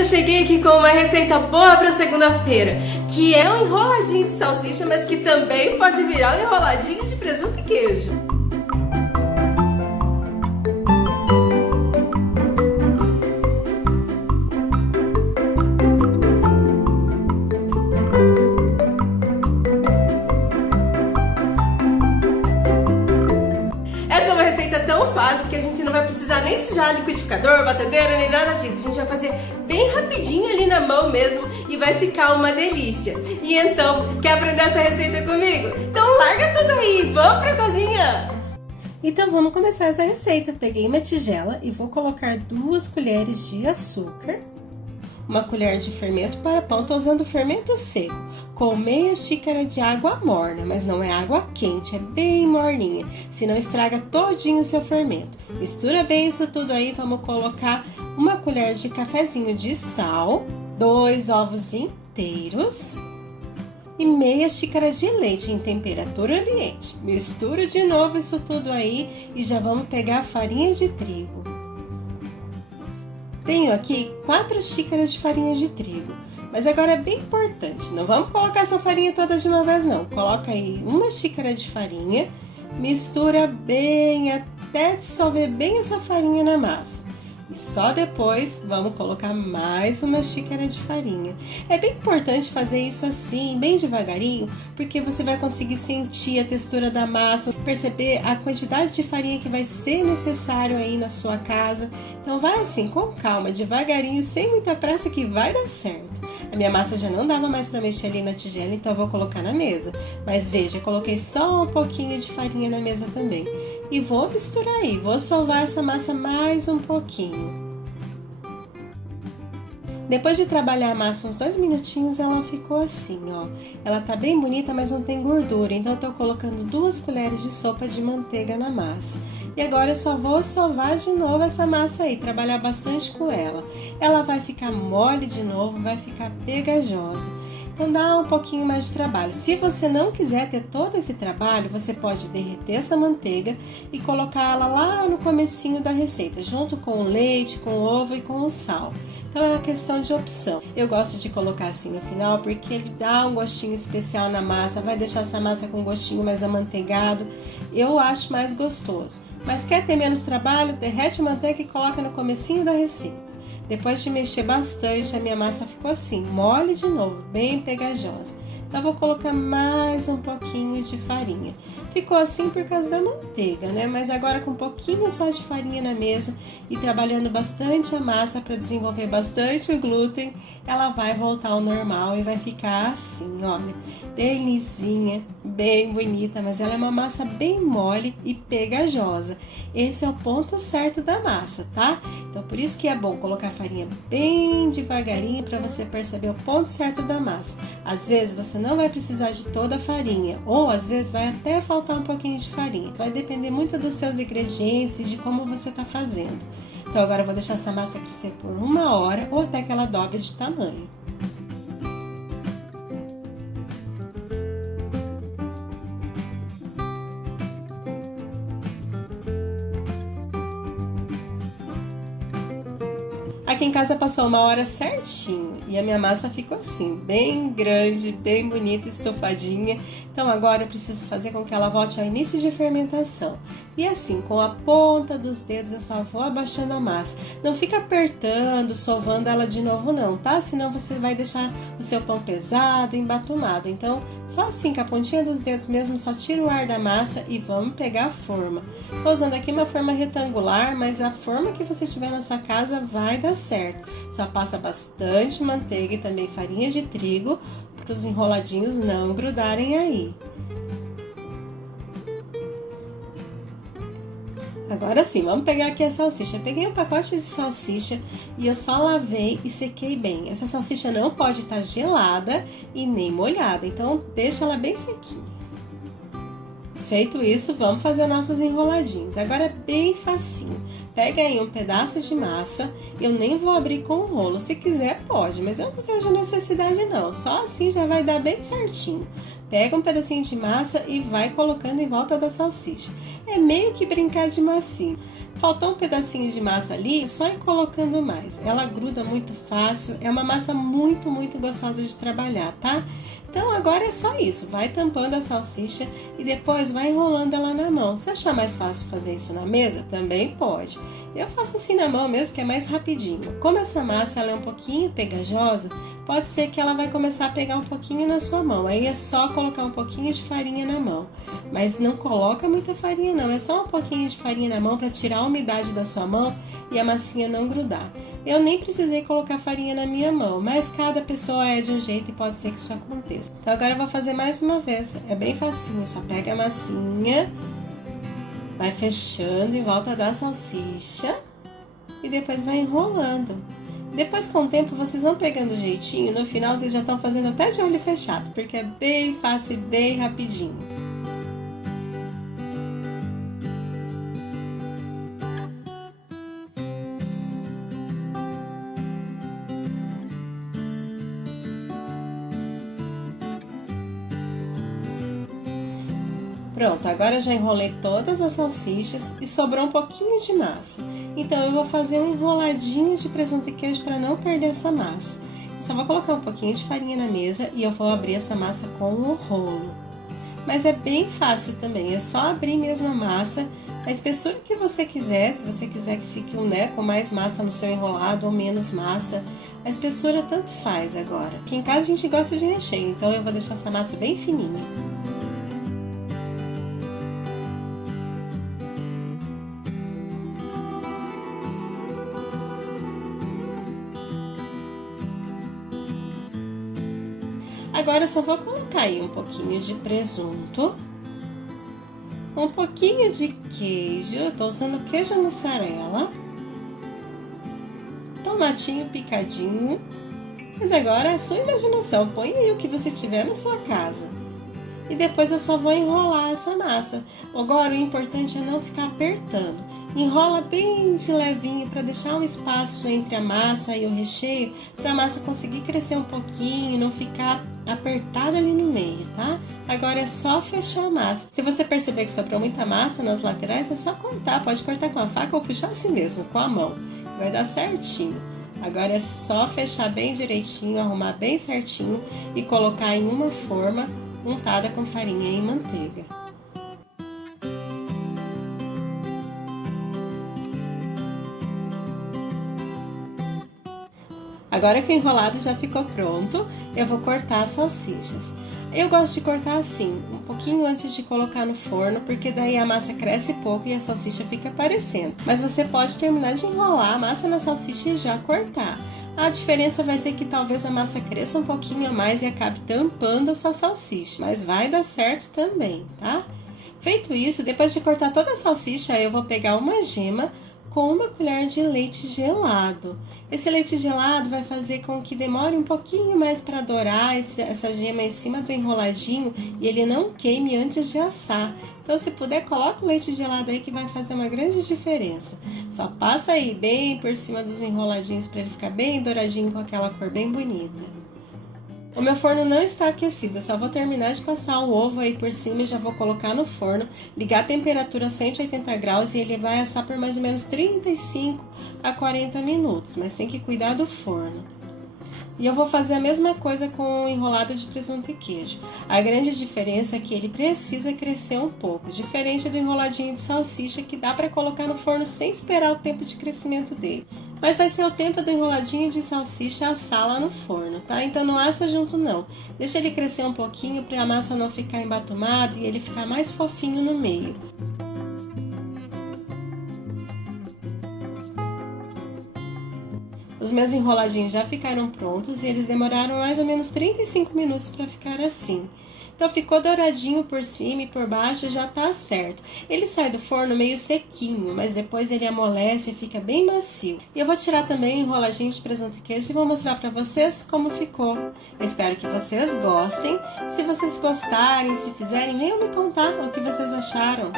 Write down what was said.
eu cheguei aqui com uma receita boa para segunda-feira, que é um enroladinho de salsicha, mas que também pode virar um enroladinho de presunto e queijo. Essa é uma receita tão fácil que a gente não vai precisar nem sujar liquidificador, batedeira, nem nada disso. A gente vai fazer bem rapidinho ali na mão mesmo e vai ficar uma delícia. E então, quer aprender essa receita comigo? Então larga tudo aí, vamos pra cozinha! Então vamos começar essa receita. Eu peguei uma tigela e vou colocar 2 colheres de açúcar, 1 colher de fermento para pão. Tô usando fermento seco, com meia xícara de água morna, mas não é água quente, é bem morninha, senão estraga todinho o seu fermento. Mistura bem isso tudo aí, vamos colocar 1 colher de cafezinho de sal, 2 ovos inteiros e meia xícara de leite em temperatura ambiente. Mistura de novo isso tudo aí e já vamos pegar a farinha de trigo. Tenho aqui 4 xícaras de farinha de trigo, mas agora é bem importante, não vamos colocar essa farinha toda de uma vez não. Coloca aí 1 xícara de farinha, mistura bem até dissolver bem essa farinha na massa. E só depois vamos colocar mais 1 xícara de farinha. É bem importante fazer isso assim, bem devagarinho, porque você vai conseguir sentir a textura da massa, perceber a quantidade de farinha que vai ser necessário aí na sua casa. Então vai assim, com calma, devagarinho, sem muita pressa, que vai dar certo. A minha massa já não dava mais para mexer ali na tigela, então eu vou colocar na mesa. Mas veja, coloquei só um pouquinho de farinha na mesa também. E vou misturar aí, vou sovar essa massa mais um pouquinho. Depois de trabalhar a massa uns 2 minutinhos, ela ficou assim, ó. Ela tá bem bonita, mas não tem gordura, então eu tô colocando 2 colheres de sopa de manteiga na massa. E agora eu só vou sovar de novo essa massa aí, trabalhar bastante com ela. Ela vai ficar mole de novo, vai ficar pegajosa. Então dá um pouquinho mais de trabalho. Se você não quiser ter todo esse trabalho, você pode derreter essa manteiga e colocar ela lá no comecinho da receita, junto com o leite, com o ovo e com o sal. Então é uma questão de opção. Eu gosto de colocar assim no final porque ele dá um gostinho especial na massa, vai deixar essa massa com um gostinho mais amanteigado. Eu acho mais gostoso. Mas quer ter menos trabalho? Derrete a manteiga e coloca no comecinho da receita. Depois de mexer bastante, a minha massa ficou assim, mole de novo, bem pegajosa. Então, eu vou colocar mais um pouquinho de farinha. Ficou assim por causa da manteiga, né? Mas agora com um pouquinho só de farinha na mesa e trabalhando bastante a massa para desenvolver bastante o glúten, ela vai voltar ao normal e vai ficar assim, olha, bem lisinha, bem bonita, mas ela é uma massa bem mole e pegajosa. Esse é o ponto certo da massa, tá? Então, por isso que é bom colocar a farinha bem devagarinho para você perceber o ponto certo da massa. Às vezes você não vai precisar de toda a farinha, ou às vezes vai até faltar um pouquinho de farinha. Vai depender muito dos seus ingredientes e de como você está fazendo. Então agora eu vou deixar essa massa crescer por 1 hora ou até que ela dobre de tamanho. Aqui em casa passou 1 hora certinho e a minha massa ficou assim, bem grande, bem bonita, estofadinha. Então agora eu preciso fazer com que ela volte ao início de fermentação. E assim, com a ponta dos dedos eu só vou abaixando a massa. Não fica apertando, sovando ela de novo não, tá? Senão você vai deixar o seu pão pesado, embatumado. Então, só assim, com a pontinha dos dedos mesmo, só tira o ar da massa e vamos pegar a forma. Tô usando aqui uma forma retangular, mas a forma que você tiver na sua casa vai dar certo. Só passa bastante manteiga e também farinha de trigo para os enroladinhos não grudarem aí. Agora sim, vamos pegar aqui a salsicha. Eu peguei um pacote de salsicha e eu só lavei e sequei bem. Essa salsicha não pode estar gelada e nem molhada, então deixa ela bem sequinha. Feito isso, vamos fazer nossos enroladinhos. Agora é bem facinho. Pega aí um pedaço de massa, eu nem vou abrir com o rolo, se quiser pode, mas eu não vejo necessidade não, só assim já vai dar bem certinho. Pega um pedacinho de massa e vai colocando em volta da salsicha. É meio que brincar de massinha. Faltou um pedacinho de massa ali, só ir colocando mais. Ela gruda muito fácil, é uma massa muito, muito gostosa de trabalhar, tá? Então agora é só isso, vai tampando a salsicha e depois vai enrolando ela na mão. Se achar mais fácil fazer isso na mesa, também pode. Eu faço assim na mão mesmo, que é mais rapidinho. Como essa massa ela é um pouquinho pegajosa, pode ser que ela vai começar a pegar um pouquinho na sua mão. Aí é só colocar um pouquinho de farinha na mão. Mas não coloca muita farinha não, é só um pouquinho de farinha na mão para tirar a umidade da sua mão e a massinha não grudar. Eu nem precisei colocar farinha na minha mão, mas cada pessoa é de um jeito e pode ser que isso aconteça. Então agora eu vou fazer mais uma vez, é bem facinho, só pega a massinha, vai fechando em volta da salsicha e depois vai enrolando. Depois com o tempo vocês vão pegando o jeitinho, no final vocês já estão fazendo até de olho fechado, porque é bem fácil e bem rapidinho. Pronto, agora eu já enrolei todas as salsichas e sobrou um pouquinho de massa. Então eu vou fazer um enroladinho de presunto e queijo para não perder essa massa. Eu só vou colocar um pouquinho de farinha na mesa e eu vou abrir essa massa com o rolo. Mas é bem fácil também, é só abrir mesmo a massa, a espessura que você quiser, se você quiser que fique com mais massa no seu enrolado ou menos massa, a espessura tanto faz agora. Aqui em casa a gente gosta de recheio, então eu vou deixar essa massa bem fininha. Agora eu só vou colocar aí um pouquinho de presunto, um pouquinho de queijo, eu tô usando queijo mussarela, tomatinho picadinho, mas agora é a sua imaginação, põe aí o que você tiver na sua casa. E depois eu só vou enrolar essa massa. Agora o importante é não ficar apertando. Enrola bem de levinho para deixar um espaço entre a massa e o recheio, para a massa conseguir crescer um pouquinho, não ficar apertada ali no meio, tá? Agora é só fechar a massa. Se você perceber que sobrou muita massa nas laterais, é só cortar. Pode cortar com a faca ou puxar assim mesmo, com a mão. Vai dar certinho. Agora é só fechar bem direitinho, arrumar bem certinho e colocar em uma forma untada com farinha e manteiga. Agora que o enrolado já ficou pronto, eu vou cortar as salsichas. Eu gosto de cortar assim, um pouquinho antes de colocar no forno, porque daí a massa cresce pouco e a salsicha fica aparecendo. Mas você pode terminar de enrolar a massa na salsicha e já cortar. A diferença vai ser que talvez a massa cresça um pouquinho a mais e acabe tampando a sua salsicha, mas vai dar certo também, tá? Feito isso, depois de cortar toda a salsicha, eu vou pegar uma gema com uma colher de leite gelado. Esse leite gelado vai fazer com que demore um pouquinho mais para dourar essa gema em cima do enroladinho e ele não queime antes de assar. Então, se puder, coloca o leite gelado aí que vai fazer uma grande diferença. Só passa aí bem por cima dos enroladinhos para ele ficar bem douradinho com aquela cor bem bonita. O meu forno não está aquecido, eu só vou terminar de passar o ovo aí por cima e já vou colocar no forno, ligar a temperatura a 180 graus e ele vai assar por mais ou menos 35 a 40 minutos, mas tem que cuidar do forno. E eu vou fazer a mesma coisa com o enrolado de presunto e queijo. A grande diferença é que ele precisa crescer um pouco, diferente do enroladinho de salsicha que dá para colocar no forno sem esperar o tempo de crescimento dele. Mas vai ser o tempo do enroladinho de salsicha assar lá no forno, tá? Então não assa junto não. Deixa ele crescer um pouquinho para a massa não ficar embatumada e ele ficar mais fofinho no meio. Os meus enroladinhos já ficaram prontos e eles demoraram mais ou menos 35 minutos para ficar assim. Então ficou douradinho por cima e por baixo, já tá certo. Ele sai do forno meio sequinho, mas depois ele amolece e fica bem macio. E eu vou tirar também o enroladinho de presunto e queijo e vou mostrar para vocês como ficou. Eu espero que vocês gostem. Se vocês gostarem, se fizerem, venham me contar o que vocês acharam.